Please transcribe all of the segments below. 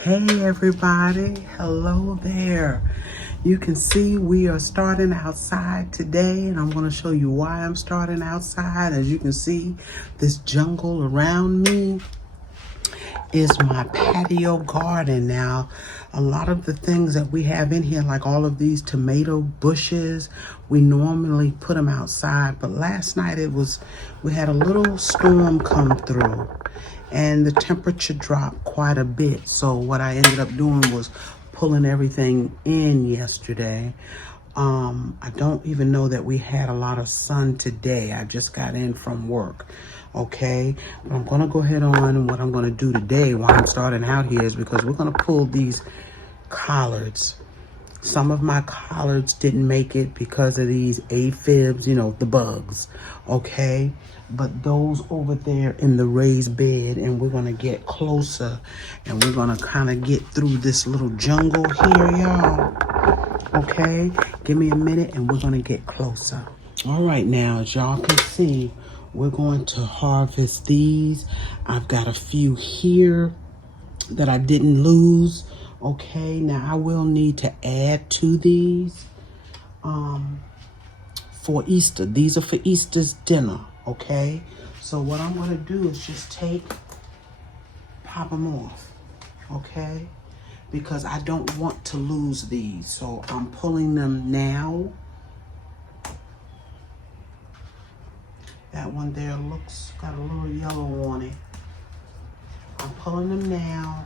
Hey everybody, hello there. You can see we are starting outside today, and I'm going to show you why I'm starting outside. As you can see, this jungle around me is my patio garden. Now, a lot of the things that we have in here, like all of these tomato bushes, we normally put them outside, but last night we had a little storm come through and the temperature dropped quite a bit. So what I ended up doing was pulling everything in yesterday. I don't even know that we had a lot of sun today. I just got in from work. Okay, but I'm gonna go ahead on, and what I'm gonna do today while I'm starting out here is because we're gonna pull these collards. Some of my collards didn't make it because of these aphids, the bugs, okay? But those over there in the raised bed, and we're gonna get closer, and we're gonna kind of get through this little jungle here, y'all, okay? Give me a minute and we're gonna get closer. All right, now, as y'all can see, we're going to harvest these. I've got a few here that I didn't lose. Okay, now I will need to add to these for Easter. These are for Easter's dinner, okay? So what I'm gonna do is just pop them off, okay? Because I don't want to lose these. So I'm pulling them now. That one there got a little yellow on it. I'm pulling them now.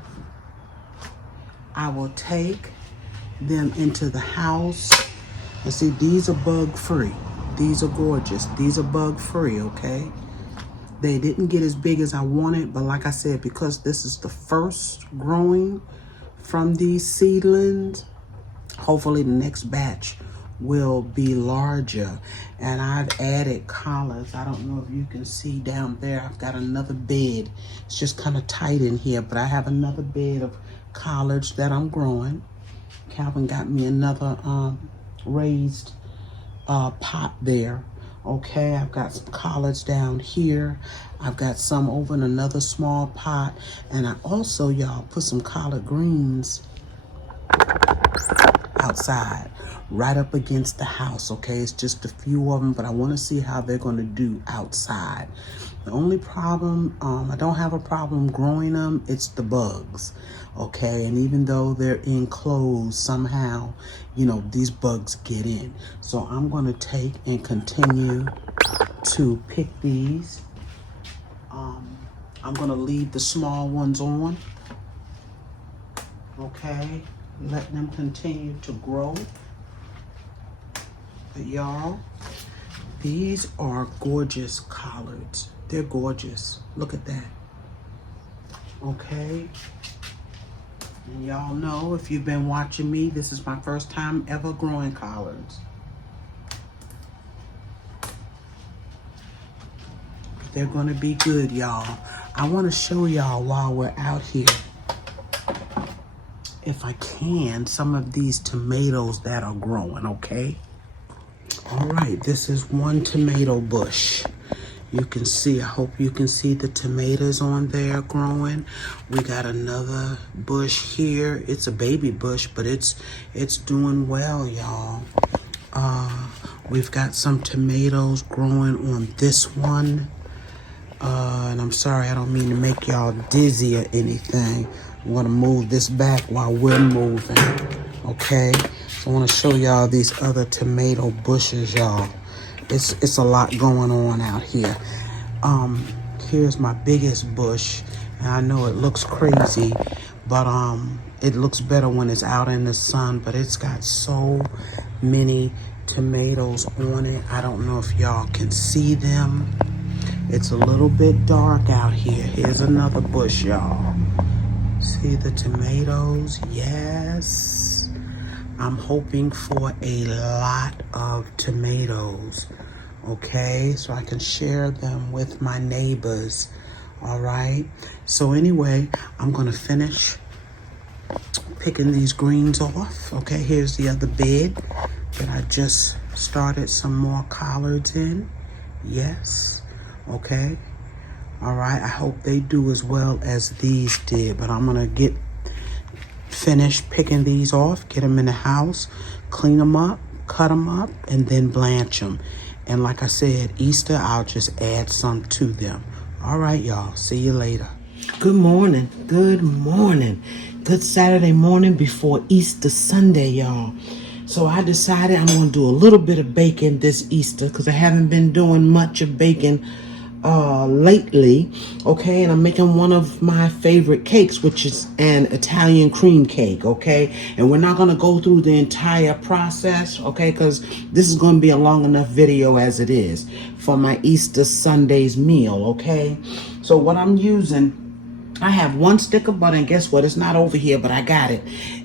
I will take them into the house. And see, these are bug free. These are gorgeous. These are bug free, okay? They didn't get as big as I wanted, but like I said, because this is the first growing from these seedlings, hopefully the next batch will be larger. And I've added collars. I don't know if you can see down there, I've got another bed. It's just kind of tight in here, but I have another bed of collards that I'm growing. Calvin got me another raised pot there. Okay, I've got some collards down here. I've got some over in another small pot. And I also, y'all, put some collard greens outside, right up against the house, okay? It's just a few of them, but I want to see how they're going to do outside. The only problem, I don't have a problem growing them, it's the bugs, okay? And even though they're enclosed, somehow, these bugs get in. So I'm going to take and continue to pick these. I'm going to leave the small ones on, okay? Let them continue to grow. But y'all, these are gorgeous collards. They're gorgeous. Look at that. Okay. And y'all know, if you've been watching me, this is my first time ever growing collards. They're gonna be good, y'all. I wanna show y'all while we're out here, if I can, some of these tomatoes that are growing, okay? All right, this is one tomato bush. You can see, I hope you can see the tomatoes on there growing. We got another bush here. It's a baby bush, but it's doing well, y'all. We've got some tomatoes growing on this one. And I'm sorry, I don't mean to make y'all dizzy or anything. I'm gonna move this back while we're moving, okay? So I wanna show y'all these other tomato bushes, y'all. It's a lot going on out here. Here's my biggest bush. And I know it looks crazy, but it looks better when it's out in the sun, but it's got so many tomatoes on it. I don't know if y'all can see them. It's a little bit dark out here. Here's another bush, y'all. See the tomatoes? Yes. I'm hoping for a lot of tomatoes, okay? So I can share them with my neighbors, all right? So anyway, I'm gonna finish picking these greens off, okay? Here's the other bed that I just started some more collards in. Yes, okay? All right, I hope they do as well as these did, but I'm gonna get finish picking these off, get them in the house, clean them up, cut them up, and then blanch them. And like I said, Easter, I'll just add some to them. All right, y'all. See you later. Good morning. Good morning. Good Saturday morning before Easter Sunday, y'all. So I decided I'm going to do a little bit of baking this Easter because I haven't been doing much of baking lately. Okay, and I'm making one of my favorite cakes, which is an Italian cream cake. Okay, and we're not going to go through the entire process, okay, because this is going to be a long enough video as it is for my Easter Sunday's meal. Okay, so what I'm using, I have 1 stick of butter, and guess what? It's not over here, but I got it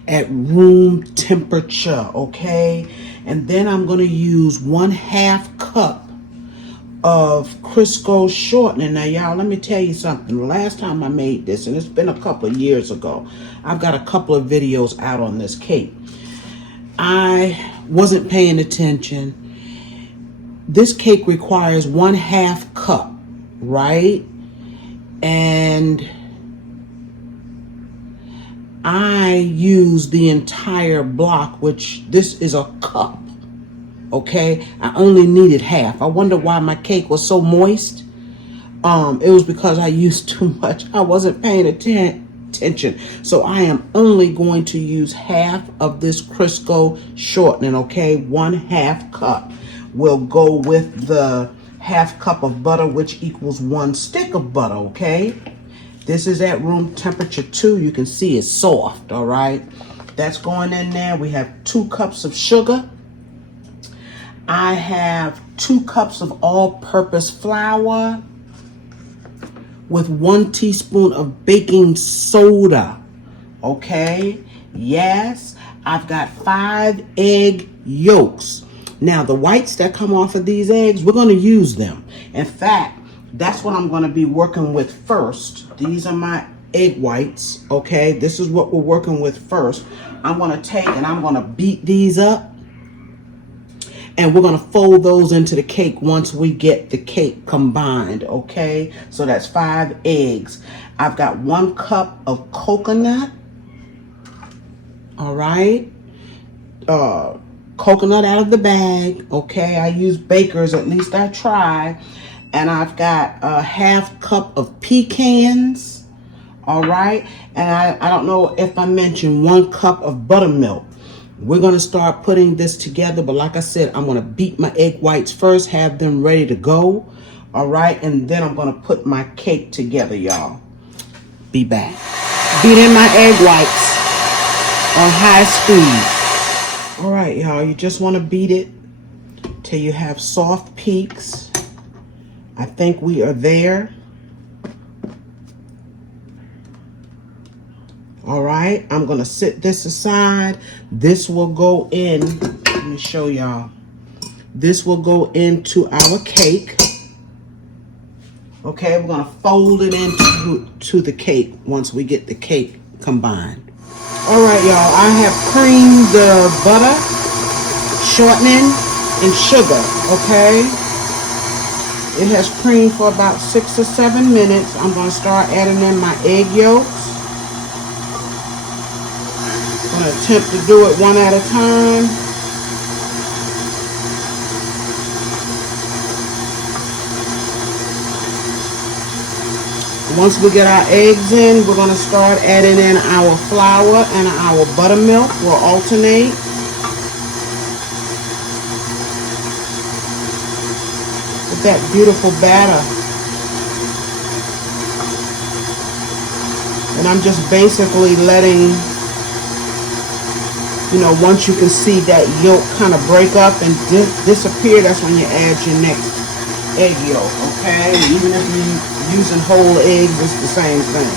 at room temperature, okay? And then I'm going to use 1/2 cup of Crisco shortening. Now, y'all, let me tell you something. The last time I made this, and it's been a couple of years ago, I've got a couple of videos out on this cake. I wasn't paying attention. This cake requires 1/2 cup, right? And I use the entire block, which this is a cup, okay? I only needed half. I wonder why my cake was so moist. It was because I used too much. I wasn't paying attention. So I am only going to use half of this Crisco shortening, okay? 1/2 cup will go with the 1/2 cup of butter, which equals 1 stick of butter, okay? This is at room temperature 2. You can see it's soft, all right? That's going in there. We have 2 cups of sugar. I have 2 cups of all-purpose flour with 1 teaspoon of baking soda, okay? Yes, I've got 5 egg yolks. Now, the whites that come off of these eggs, we're going to use them. In fact, that's what I'm going to be working with first. These are my egg whites, okay? This is what we're working with first. I'm going to take and I'm going to beat these up. And we're going to fold those into the cake once we get the cake combined, okay? So that's 5 eggs. I've got 1 cup of coconut, all right? Coconut out of the bag, okay? I use Baker's, at least I try. And I've got a 1/2 cup of pecans, all right? And I don't know if I mentioned 1 cup of buttermilk. We're going to start putting this together, but like I said, I'm going to beat my egg whites first, have them ready to go, all right? And then I'm going to put my cake together, y'all. Be back. Beating my egg whites on high speed. All right, y'all, you just want to beat it till you have soft peaks. I think we are there. All right, I'm going to sit this aside. This will go in. Let me show y'all. This will go into our cake. Okay, we're going to fold it into the cake once we get the cake combined. All right, y'all, I have creamed the butter, shortening, and sugar, okay? It has creamed for about 6 or 7 minutes. I'm going to start adding in my egg yolks. I'm going to attempt to do it one at a time. Once we get our eggs in, we're going to start adding in our flour and our buttermilk. We'll alternate. That beautiful batter. And I'm just basically letting, you know, once you can see that yolk kind of break up and disappear, that's when you add your next egg yolk, okay? Even if you're using whole eggs, it's the same thing.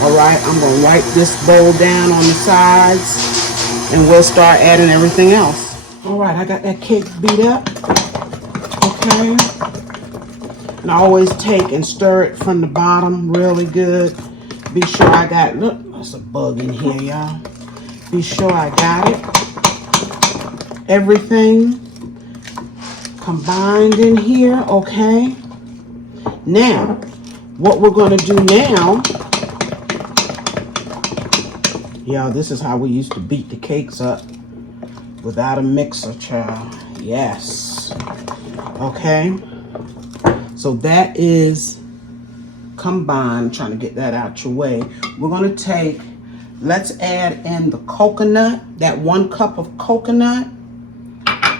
All right, I'm going to wipe this bowl down on the sides and we'll start adding everything else. All right, I got that cake beat up. Okay, and I always take and stir it from the bottom really good. Be sure I got, look, there's a bug in here, y'all. Be sure I got it. Everything combined in here, okay? Now, what we're going to do now Y'all, this is how we used to beat the cakes up without a mixer, child. Yes. Okay. So that is combined. I'm trying to get that out your way. We're going to take, let's add in the coconut, that 1 cup of coconut.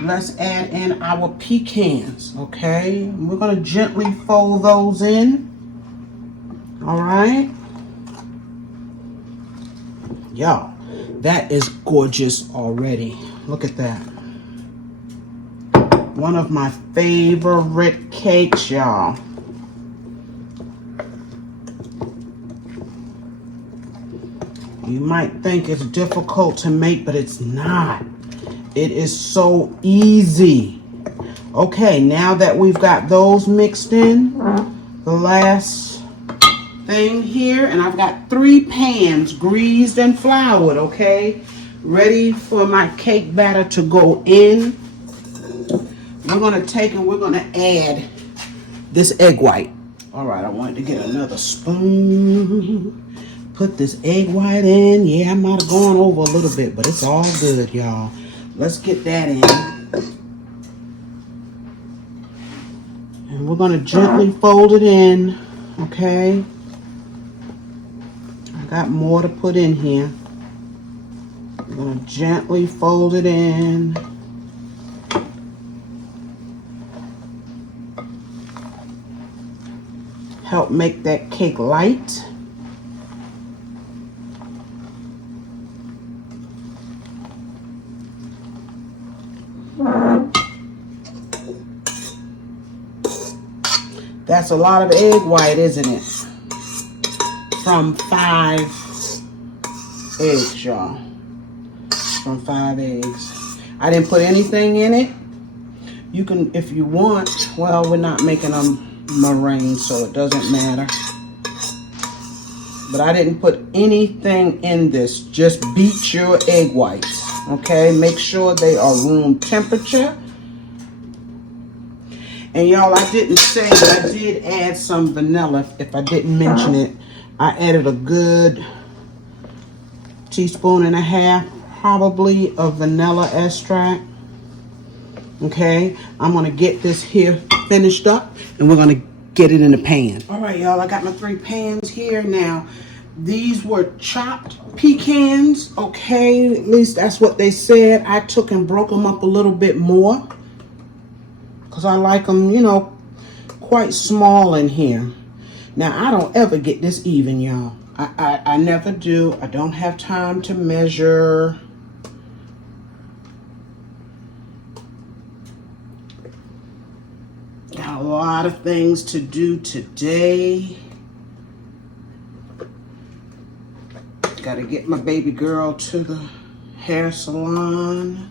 Let's add in our pecans, okay? We're going to gently fold those in. All right. Y'all, that is gorgeous already. Look at that. One of my favorite cakes, y'all. You might think it's difficult to make, but it's not. It is so easy. Okay, now that we've got those mixed in, the last thing here, and I've got 3 pans greased and floured, okay? Ready for my cake batter to go in. We're gonna take and we're gonna add this egg white. All right, I wanted to get another spoon. Put this egg white in. Yeah, I might have gone over a little bit, but it's all good, y'all. Let's get that in. And we're gonna gently fold it in, okay? I got more to put in here. I'm gonna gently fold it in. Help make that cake light. That's a lot of egg white, isn't it? From 5 eggs, y'all. From 5 eggs. I didn't put anything in it. You can, if you want, well, we're not making a meringue, so it doesn't matter. But I didn't put anything in this. Just beat your egg whites, okay? Make sure they are room temperature. And y'all, I didn't say, but I did add some vanilla. If I didn't mention it, I added a good 1.5 teaspoons probably of vanilla extract. Okay, I'm gonna get this here finished up and we're gonna get it in the pan. All right, y'all, I got my 3 pans here now. These were chopped pecans, okay? At least that's what they said. I took and broke them up a little bit more because I like them, you know, quite small in here. Now, I don't ever get this even, y'all. I never do. I don't have time to measure. Got a lot of things to do today. Got to get my baby girl to the hair salon.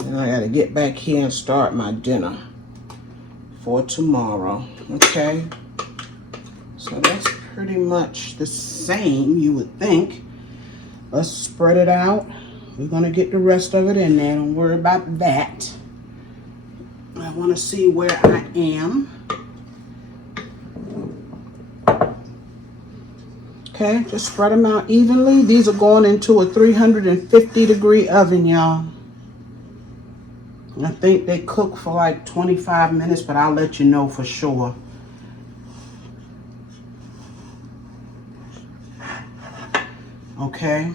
And I got to get back here and start my dinner for tomorrow. Okay? So that's pretty much the same, you would think. Let's spread it out. We're going to get the rest of it in there. Don't worry about that. I want to see where I am. Okay, just spread them out evenly. These are going into a 350-degree oven, y'all. I think they cook for like 25 minutes, but I'll let you know for sure. Okay.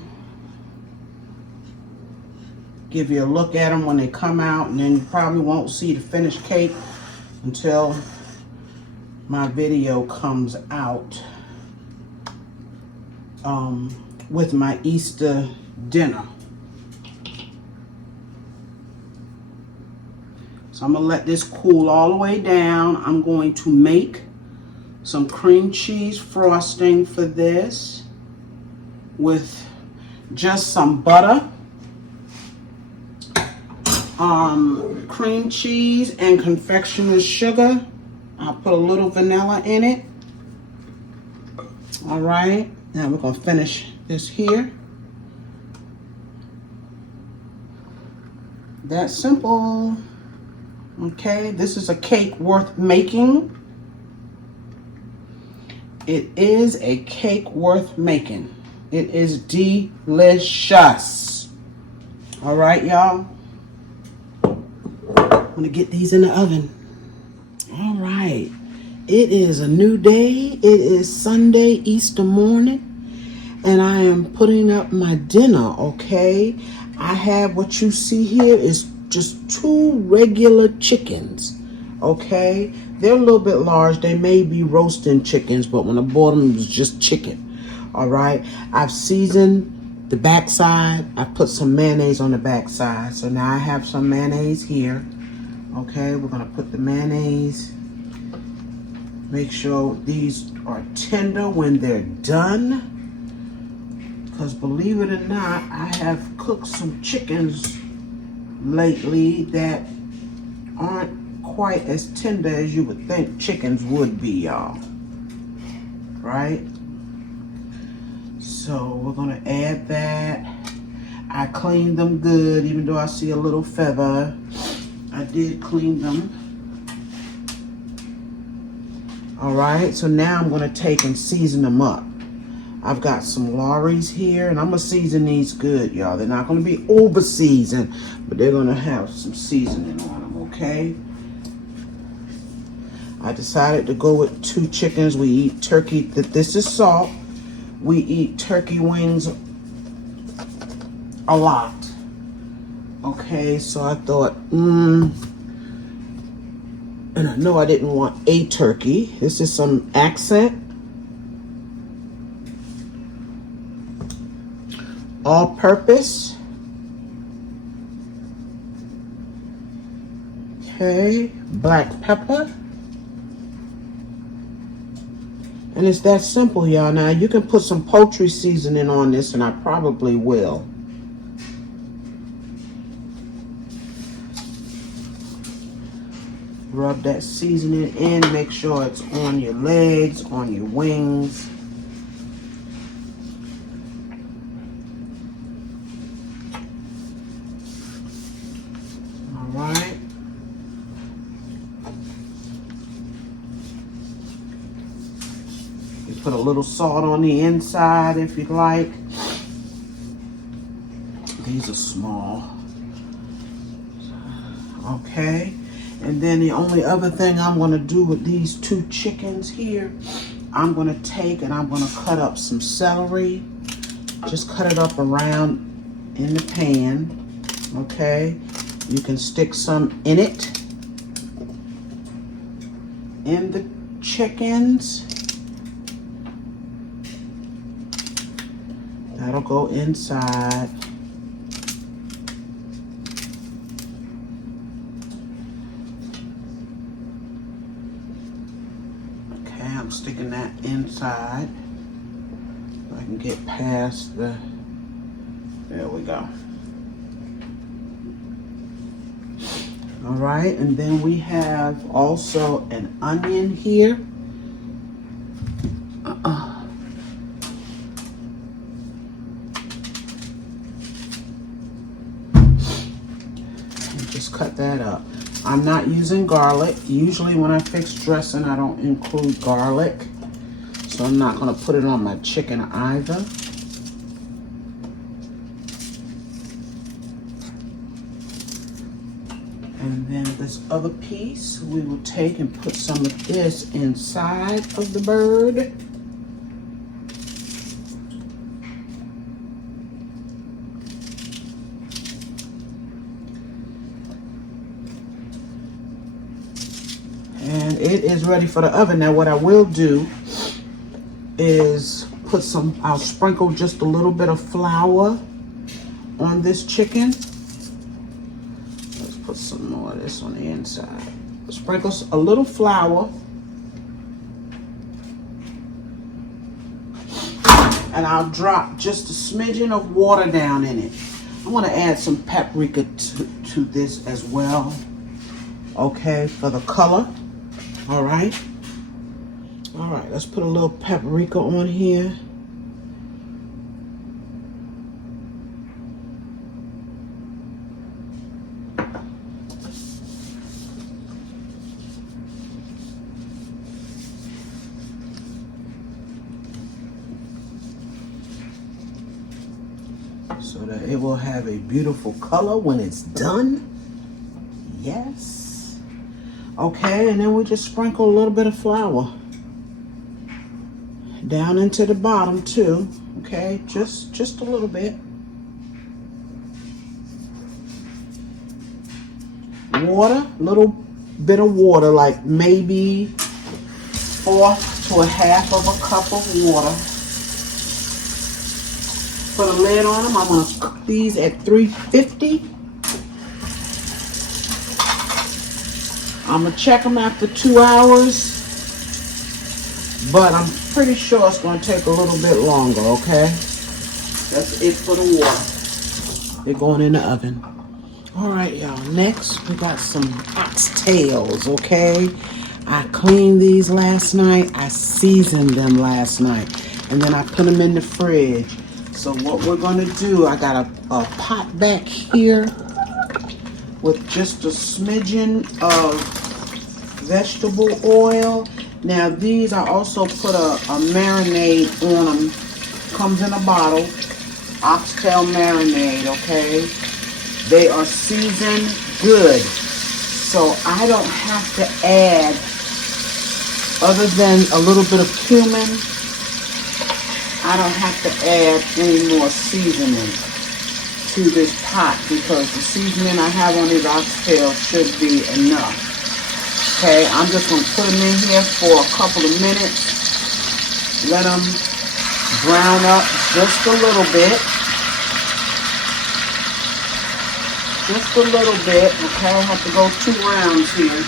Give you a look at them when they come out, and then you probably won't see the finished cake until my video comes out with my Easter dinner. So I'm gonna let this cool all the way down. I'm going to make some cream cheese frosting for this with just some butter, cream cheese, and confectioner's sugar. I'll put a little vanilla in it. All right, now we're gonna finish this here. That's simple. Okay, this is a cake worth making. It is a cake worth making. It is delicious. All right, y'all. I'm gonna get these in the oven. All right. It is a new day. It is Sunday, Easter morning, and I am putting up my dinner, okay? I have what you see here is just 2 regular chickens, okay? They're a little bit large. They may be roasting chickens, but when I bought them, it was just chicken, all right? I've seasoned the backside. I put some mayonnaise on the backside. So now I have some mayonnaise here, okay? We're gonna put the mayonnaise. Make sure these are tender when they're done. Because believe it or not, I have cooked some chickens lately that aren't quite as tender as you would think chickens would be, y'all. Right? So we're gonna add that. I cleaned them good, even though I see a little feather. I did clean them. All right, so now I'm gonna take and season them up. I've got some Lorry's here, and I'm gonna season these good, y'all. They're not gonna be over seasoned, but they're gonna have some seasoning on them, okay? I decided to go with 2 chickens. We eat turkey, this is salt. We eat turkey wings a lot. Okay, so I thought, and I know I didn't want a turkey. This is some accent. All purpose. Okay, black pepper. And it's that simple, y'all. Now, you can put some poultry seasoning on this, and I probably will. Rub that seasoning in. Make sure it's on your legs, on your wings. All right. You put a little salt on the inside if you'd like. These are small. Okay. And then the only other thing I'm going to do with these 2 chickens here, I'm going to take and I'm going to cut up some celery. Just cut it up around in the pan. Okay. You can stick some in it. In the chickens. That'll go inside. I'm sticking that inside so I can get past the, there we go. All right, and then we have also an onion here. And just cut that up. I'm not using garlic. Usually when I fix dressing, I don't include garlic. So I'm not gonna put it on my chicken either. And then this other piece, we will take and put some of this inside of the bird. And it is ready for the oven. Now what I will do is put some, I'll sprinkle just a little bit of flour on this chicken. Let's put some more of this on the inside. Sprinkle a little flour. And I'll drop just a smidgen of water down in it. I'm gonna add some paprika to this as well. Okay, for the color. All right, let's put a little paprika on here. so that it will have a beautiful color when it's done. Yes. Okay, and then we just sprinkle a little bit of flour down into the bottom too. Okay, just a little bit. Water, little bit of water, like maybe 1/4 to 1/2 of a cup of water. Put a lid on them. I'm going to cook these at 350. I'm going to check them after 2 hours, but I'm pretty sure it's going to take a little bit longer, okay? That's it for the water. They're going in the oven. All right, y'all. Next, we got some oxtails, okay? I cleaned these last night. I seasoned them last night, and then I put them in the fridge. So what we're going to do, I got a pot back here with just a smidgen of vegetable oil. Now these, I also put a marinade on them. Comes in a bottle. Oxtail marinade, okay? They are seasoned good. So I don't have to add, other than a little bit of cumin, I don't have to add any more seasoning to this pot because the seasoning I have on these oxtails should be enough. Okay, I'm just going to put them in here for a couple of minutes. Let them brown up just a little bit. Just a little bit, okay? I have to go 2 rounds here.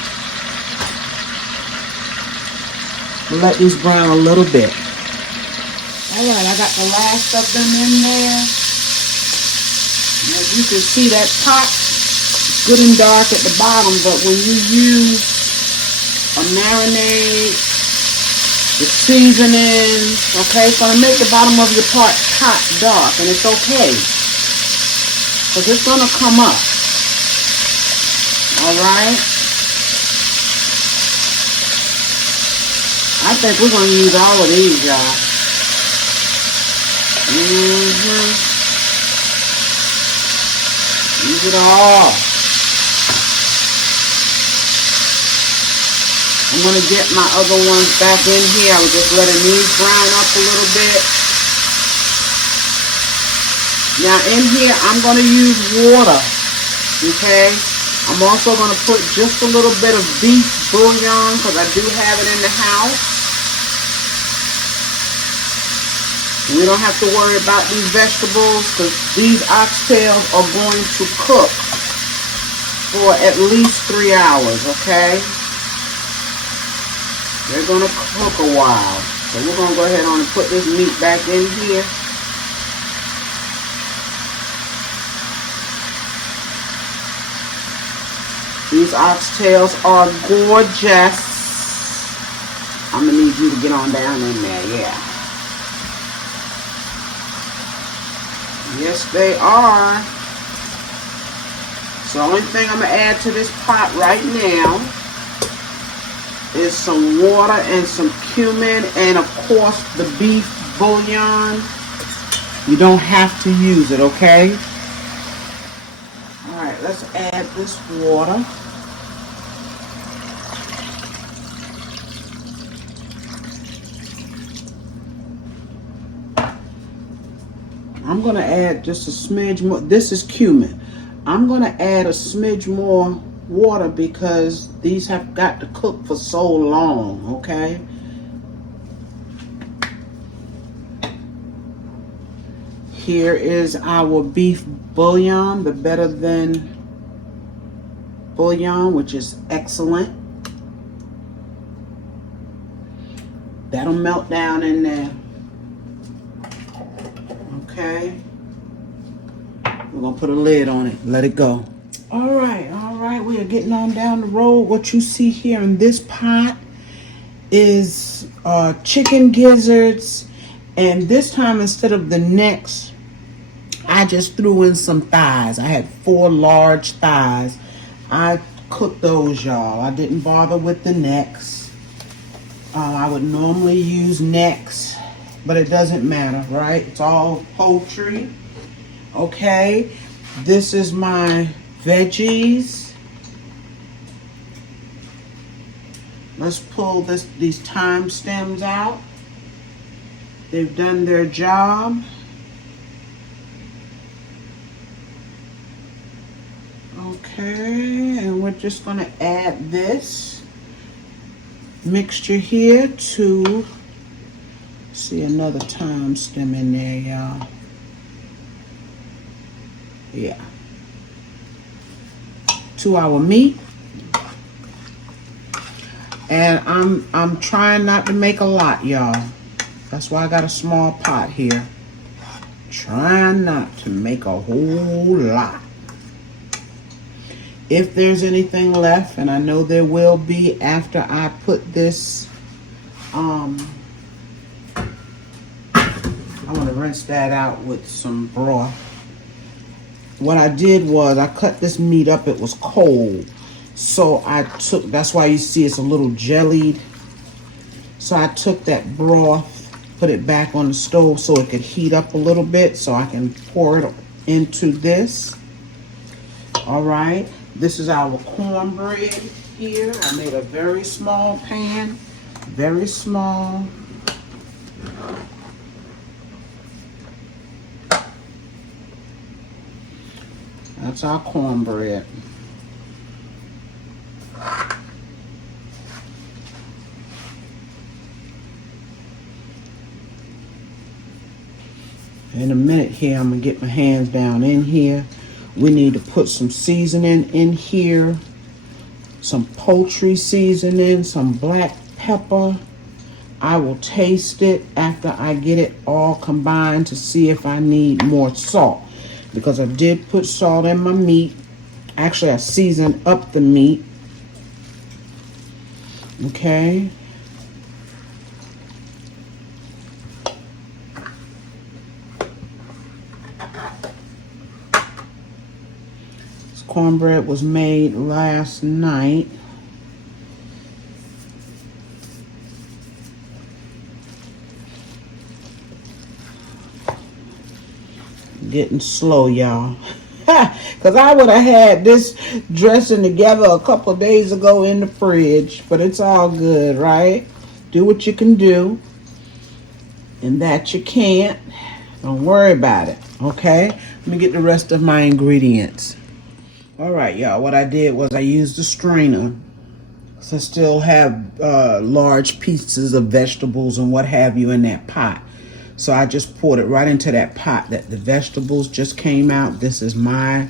Let these brown a little bit. Alright, I got the last of them in there. As you can see, that pot is good and dark at the bottom, but when you use a marinade, the seasoning, okay, it's going to make the bottom of your pot hot dark, and it's okay. Because it's going to come up. Alright? I think we're going to use all of these, y'all. Use it all. I'm going to get my other ones back in here. I was just letting these brown up a little bit. Now in here, I'm going to use water. Okay? I'm also going to put just a little bit of beef bouillon because I do have it in the house. We don't have to worry about these vegetables because these oxtails are going to cook for at least 3 hours, okay? They're going to cook a while. So we're going to go ahead on and put this meat back in here. These oxtails are gorgeous. I'm going to need you to get on down in there, yeah. Yes, they are. So the only thing I'm going to add to this pot right now is some water and some cumin and, of course, the beef bouillon. You don't have to use it, okay? All right, let's add this water. I'm going to add just a smidge more. This is cumin. I'm going to add a smidge more water because these have got to cook for so long, okay? Here is our beef bouillon, the Better Than bouillon, which is excellent. That'll melt down in there. Okay, we're gonna put a lid on it, let it go. All right, we are getting on down the road. What you see here in this pot is chicken gizzards, and this time instead of the necks, I just threw in some thighs. I had 4 large thighs. I cooked those, y'all. I didn't bother with the necks. I would normally use necks, but it doesn't matter, right? It's all poultry. Okay, this is my veggies. Let's pull these thyme stems out. They've done their job. Okay, and we're just going to add this mixture here to, see another thyme stem in there, y'all. Yeah. To our meat. And I'm trying not to make a lot, y'all. That's why I got a small pot here. Trying not to make a whole lot. If there's anything left, and I know there will be after I put this, I want to rinse that out with some broth. What I did was I cut this meat up. It was cold. So that's why you see it's a little jellied. So I took that broth, put it back on the stove so it could heat up a little bit so I can pour it into this. All right. This is our cornbread here. I made a very small pan, very small. That's our cornbread. In a minute here, I'm gonna get my hands down in here. We need to put some seasoning in here, some poultry seasoning, some black pepper. I will taste it after I get it all combined to see if I need more salt, because I did put salt in my meat. Actually, I seasoned up the meat. Okay. Cornbread was made last night. Getting slow, y'all. Because I would have had this dressing together a couple of days ago in the fridge. But it's all good, right? Do what you can do. And that you can't. Don't worry about it, okay? Let me get the rest of my ingredients. All right, y'all, what I did was I used a strainer. So I still have large pieces of vegetables and what have you in that pot. So I just poured it right into that pot that the vegetables just came out. This is my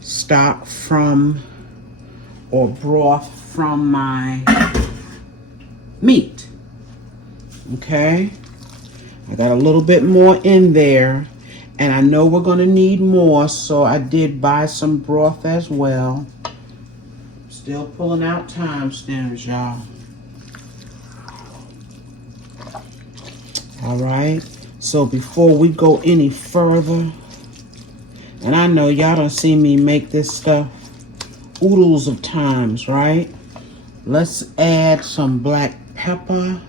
stock from, or broth from my meat. Okay. I got a little bit more in there. And I know we're going to need more, so I did buy some broth as well. Still pulling out thyme stems, y'all. All right. So before we go any further, and I know y'all done seen me make this stuff oodles of times, right? Let's add some black pepper.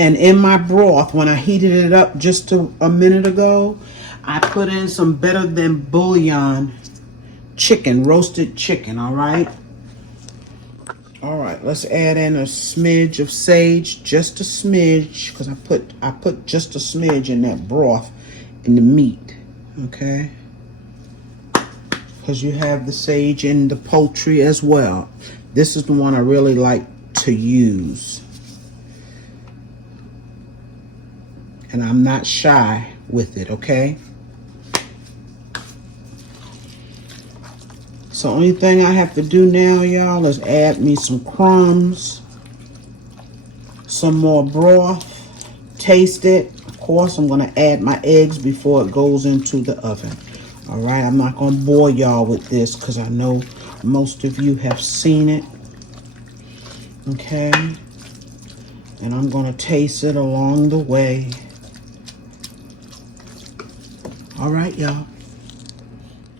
And in my broth, when I heated it up just a minute ago, I put in some better than bouillon chicken, roasted chicken, all right? All right, let's add in a smidge of sage, just a smidge, because I put just a smidge in that broth in the meat, okay? Because you have the sage in the poultry as well. This is the one I really like to use. And I'm not shy with it, okay? So only thing I have to do now, y'all, is add me some crumbs, some more broth, taste it. Of course, I'm gonna add my eggs before it goes into the oven. All right, I'm not gonna bore y'all with this because I know most of you have seen it, okay? And I'm gonna taste it along the way. All right, y'all.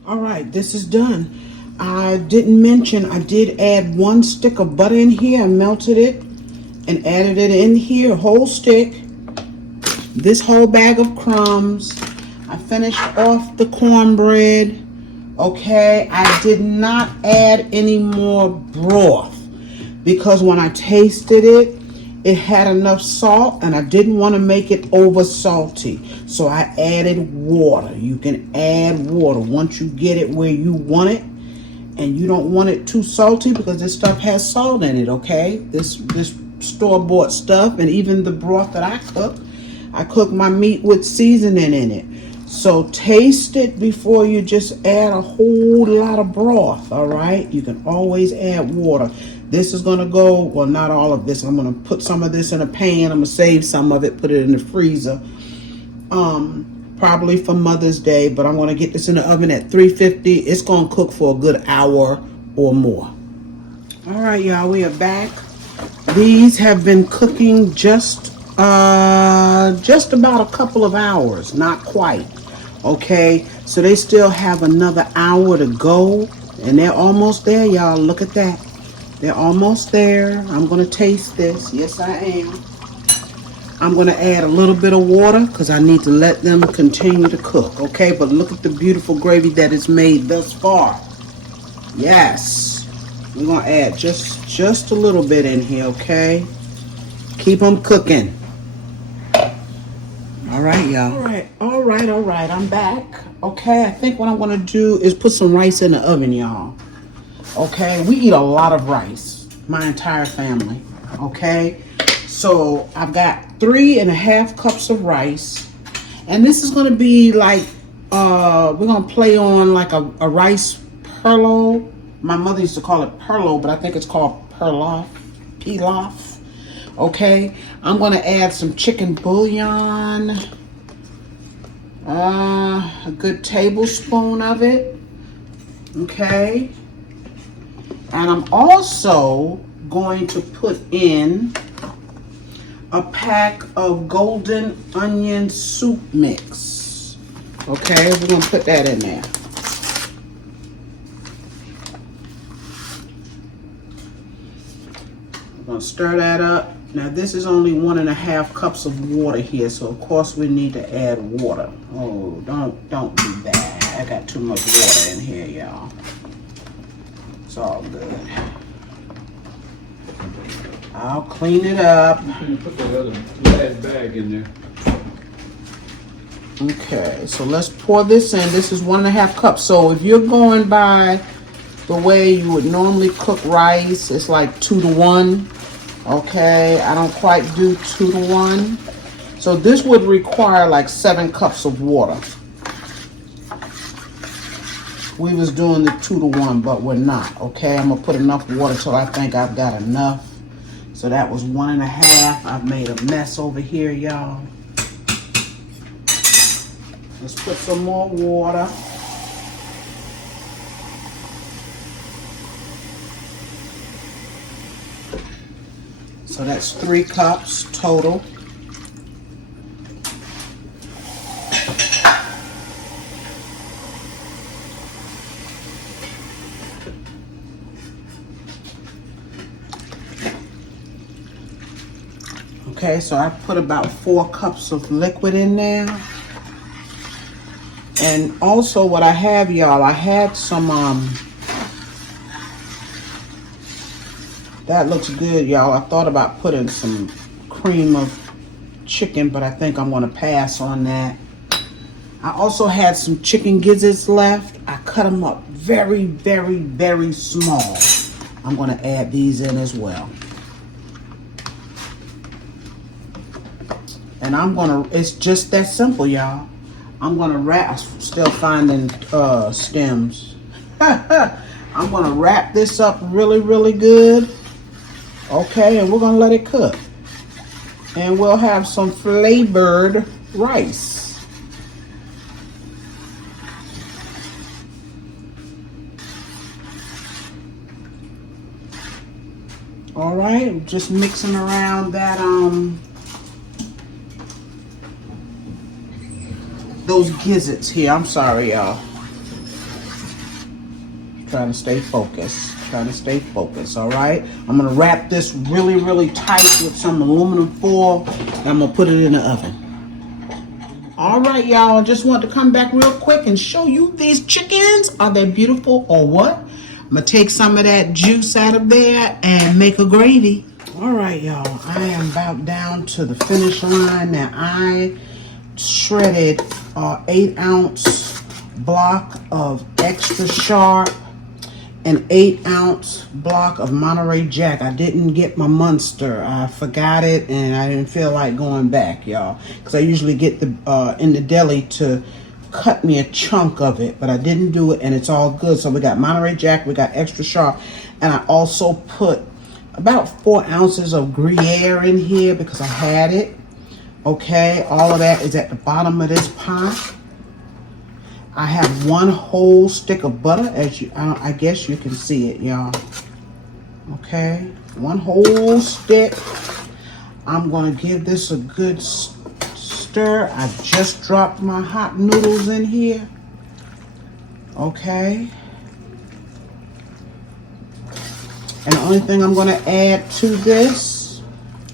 All right, this is done. I didn't mention I did add 1 stick of butter in here. I melted it and added it in here, a whole stick. This whole bag of crumbs. I finished off the cornbread. Okay, I did not add any more broth because when I tasted it, it had enough salt and I didn't want to make it over salty. So I added water. You can add water once you get it where you want it. And you don't want it too salty because this stuff has salt in it, okay? This store-bought stuff, and even the broth that I cook my meat with seasoning in it. So taste it before you just add a whole lot of broth, all right? You can always add water. This is gonna go, well, not all of this. I'm gonna put some of this in a pan. I'm gonna save some of it, put it in the freezer. Probably for Mother's Day, but I'm going to get this in the oven at 350. It's going to cook for a good hour or more. All right, y'all, we are back. These have been cooking just about a couple of hours, not quite. Okay, so they still have another hour to go, and they're almost there, y'all. Look at that. They're almost there. I'm going to taste this. Yes, I am. I'm going to add a little bit of water because I need to let them continue to cook, okay? But look at the beautiful gravy that is made thus far. Yes. We're going to add just a little bit in here, okay? Keep them cooking. All right, y'all. All right. I'm back. Okay, I think what I'm going to do is put some rice in the oven, y'all. Okay, we eat a lot of rice, my entire family, okay? So I've got 3.5 cups of rice, and this is going to be like we're going to play on like a rice pilaf. My mother used to call it pilaf, but I think it's called pilaf. Okay, I'm going to add some chicken bouillon, a good tablespoon of it. Okay, and I'm also going to put in a pack of golden onion soup mix. Okay, we're gonna put that in there. We're gonna stir that up. Now this is only 1.5 cups of water here, so of course we need to add water. Oh, don't do that. I got too much water in here, y'all. It's all good. I'll clean it up. You can put that other last bag in there. Okay, so let's pour this in. This is 1.5 cups. So if you're going by the way you would normally cook rice, it's like 2 to 1. Okay, I don't quite do 2 to 1. So this would require like 7 cups of water. We was doing the 2 to 1, but we're not. Okay, I'm gonna put enough water till I think I've got enough. So that was 1.5. I've made a mess over here, y'all. Let's put some more water. So that's 3 cups total. Okay, so I put about 4 cups of liquid in there. And also what I have, y'all, I had some, that looks good, y'all. I thought about putting some cream of chicken, but I think I'm gonna pass on that. I also had some chicken gizzards left. I cut them up very, very, very small. I'm gonna add these in as well. And I'm gonna, it's just that simple, y'all. I'm gonna wrap, I'm still finding stems. I'm gonna wrap this up really, really good. Okay, and we're gonna let it cook. And we'll have some flavored rice. All right, just mixing around that, those gizzards here. I'm sorry, y'all. Trying to stay focused. Trying to stay focused, all right? I'm gonna wrap this really, really tight with some aluminum foil, and I'm gonna put it in the oven. All right, y'all, just want to come back real quick and show you these chickens. Are they beautiful or what? I'm gonna take some of that juice out of there and make a gravy. All right, y'all, I am about down to the finish line. Now, I shredded 8-ounce block of extra sharp, an 8-ounce block of Monterey Jack. I didn't get my Munster. I forgot it, and I didn't feel like going back, y'all, because I usually get the in the deli to cut me a chunk of it, but I didn't do it, and it's all good. So we got Monterey Jack, we got extra sharp, and I also put about 4 ounces of Gruyere in here because I had it. Okay, all of that is at the bottom of this pot. I have 1 whole stick of butter, as you, I guess you can see it, y'all. Okay, 1 whole stick. I'm gonna give this a good stir. I just dropped my hot noodles in here. Okay. And the only thing I'm gonna add to this,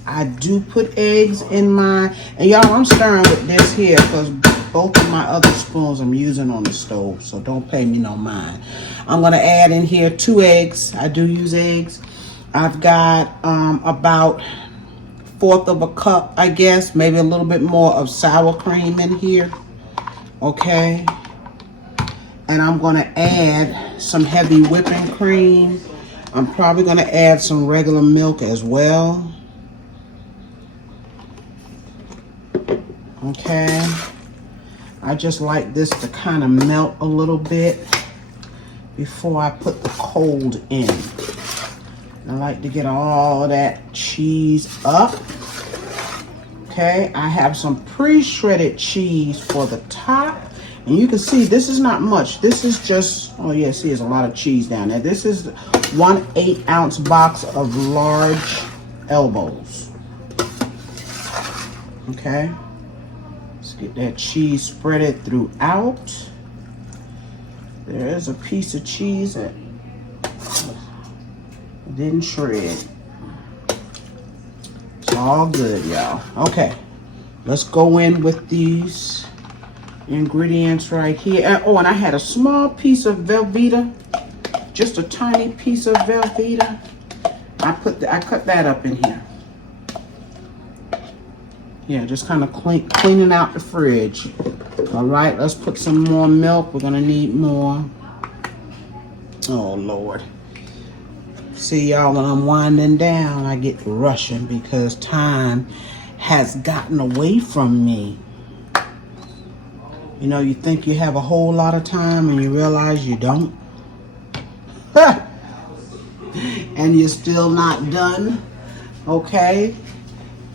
I do put eggs in my, and y'all, I'm stirring with this here because both of my other spoons I'm using on the stove, so don't pay me no mind. I'm gonna add in here 2 eggs. I do use eggs. I've got about 1/4 of a cup, I guess, maybe a little bit more of sour cream in here. Okay. And I'm gonna add some heavy whipping cream. I'm probably gonna add some regular milk as well. Okay. I just like this to kind of melt a little bit before I put the cold in. I like to get all that cheese up. Okay, I have some pre-shredded cheese for the top. And you can see this is not much. This is just, oh yeah, see there's a lot of cheese down there. This is 1 8-ounce box of large elbows. Okay. Get that cheese spread it throughout. There is a piece of cheese that didn't shred. It's all good, y'all. Okay, let's go in with these ingredients right here. And I had a small piece of Velveeta, just a tiny piece of Velveeta. I cut that up in here. Yeah, just kind of cleaning out the fridge. All right, let's put some more milk. We're gonna need more. Oh, Lord. See, y'all, when I'm winding down, I get rushing because time has gotten away from me. You know, you think you have a whole lot of time and you realize you don't. And you're still not done. Okay?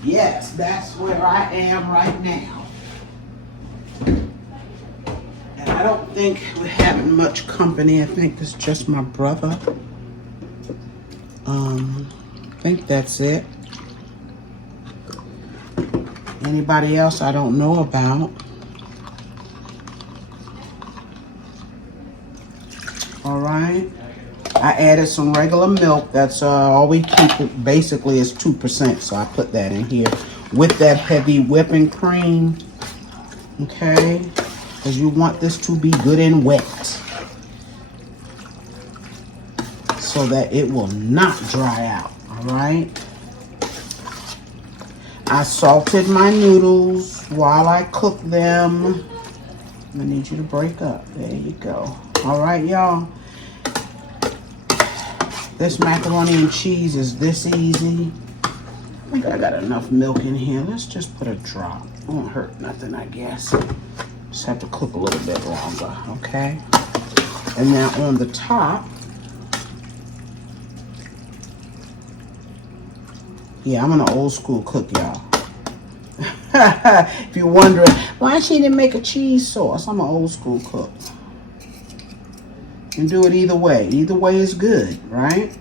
Yes, that's where I am right now. And I don't think we're having much company. I think it's just my brother. I think that's it. Anybody else I don't know about. All right. I added some regular milk. That's all we keep. Basically is 2%, so I put that in here with that heavy whipping cream. Okay, because you want this to be good and wet so that it will not dry out. All right. I salted my noodles while I cook them. I need you to break up. There you go. All right, y'all. This macaroni and cheese is this easy. I think I got enough milk in here. Let's just put a drop. Won't hurt nothing, I guess. Just have to cook a little bit longer, okay? And now on the top, yeah, I'm an old school cook, y'all. If you're wondering, why she didn't make a cheese sauce? I'm an old school cook. You can do it either way. Either way is good, right?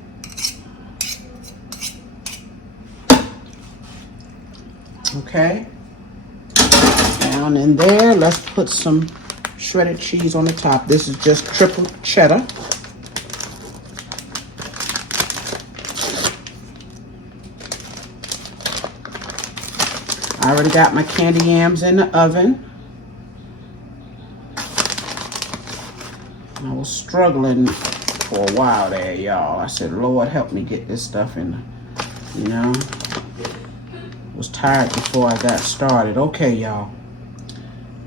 Okay. Down in there, let's put some shredded cheese on the top. This is just triple cheddar. I already got my candy yams in the oven. I was struggling for a while there, y'all. I said, Lord, help me get this stuff in, you know. Was tired before I got started. Okay, y'all.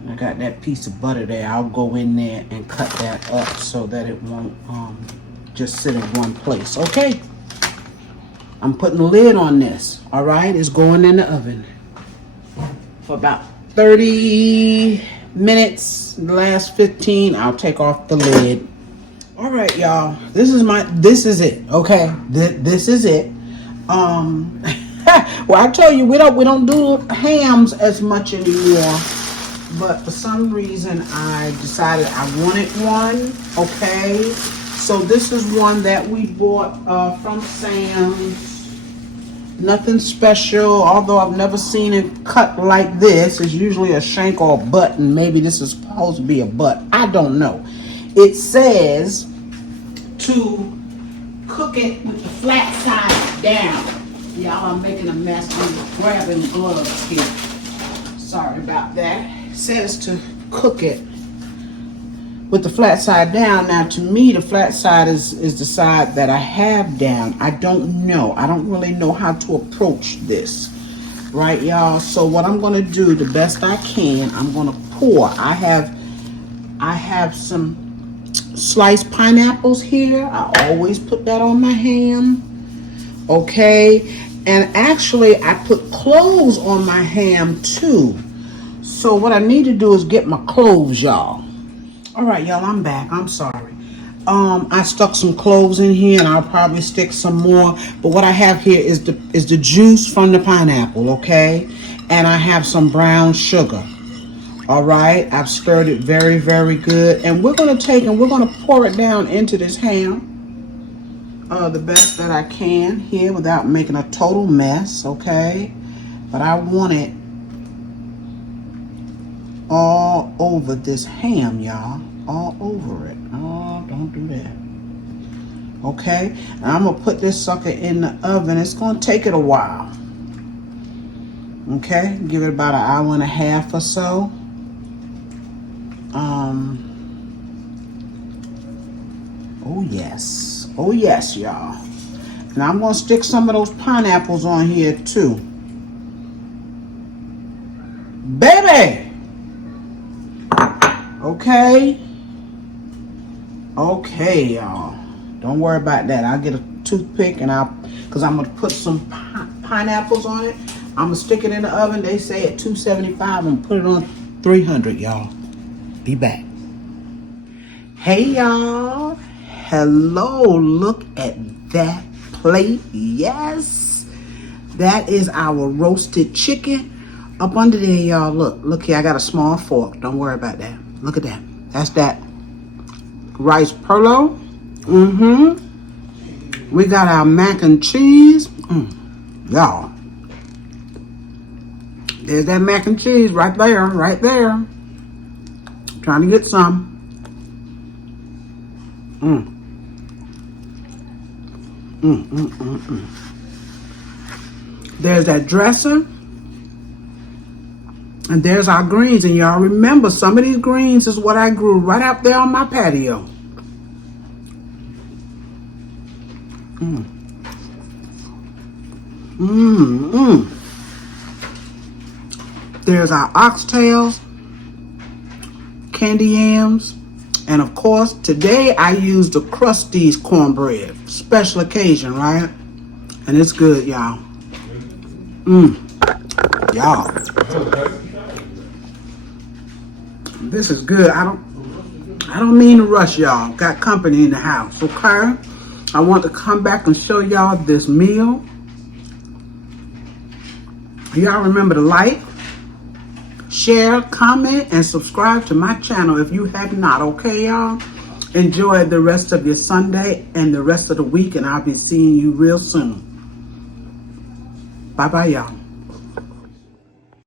I got that piece of butter there. I'll go in there and cut that up so that it won't just sit in one place. Okay. I'm putting the lid on this. All right. It's going in the oven for about 30 minutes. The last 15, I'll take off the lid. All right, y'all. This is it. Okay. This is it. Well, I tell you, we don't do hams as much anymore. But for some reason, I decided I wanted one, okay? So this is one that we bought from Sam's. Nothing special, although I've never seen it cut like this. It's usually a shank or a butt, and maybe this is supposed to be a butt. I don't know. It says to cook it with the flat side down. Y'all, I'm making a mess. I'm grabbing gloves here. Sorry about that. It says to cook it with the flat side down. Now, to me, the flat side is the side that I have down. I don't know. I don't really know how to approach this. Right, y'all? So what I'm going to do, the best I can, I'm going to pour. I have some sliced pineapples here. I always put that on my ham. Okay? And actually, I put cloves on my ham, too. So what I need to do is get my cloves, y'all. All right, y'all, I'm back. I'm sorry. I stuck some cloves in here, and I'll probably stick some more. But what I have here is the juice from the pineapple, okay? And I have some brown sugar. All right, I've stirred it very, very good. And we're going to take and we're going to pour it down into this ham the best that I can here without making a total mess, okay? But I want it all over this ham, y'all. All over it. Oh, don't do that. Okay? And I'm going to put this sucker in the oven. It's going to take it a while. Okay? Give it about an hour and a half or so. Oh, yes. Oh, yes, y'all. And I'm going to stick some of those pineapples on here, too. Baby! Okay. Okay, y'all. Don't worry about that. I'll get a toothpick and because I'm going to put some pineapples on it. I'm going to stick it in the oven. They say at 275 and put it on 300, y'all. Be back. Hey, y'all. Hello. Look at that plate. Yes. That is our roasted chicken. Up under there, y'all, look here, I got a small fork. Don't worry about that. Look at that. That's that rice perlo. We got our mac and cheese. Y'all. There's that mac and cheese right there, right there. Trying to get some. There's that dressing. And there's our greens. And y'all remember, some of these greens is what I grew right out there on my patio. There's our oxtails, candy yams, and of course, today I used the Krusty's cornbread. Special occasion, right? And it's good, y'all. Y'all. This is good. I don't mean to rush y'all. Got company in the house, okay? I want to come back and show y'all this meal. Y'all remember to like, share, comment, and subscribe to my channel if you have not, okay, y'all? Enjoy the rest of your Sunday and the rest of the week, and I'll be seeing you real soon. Bye-bye, y'all.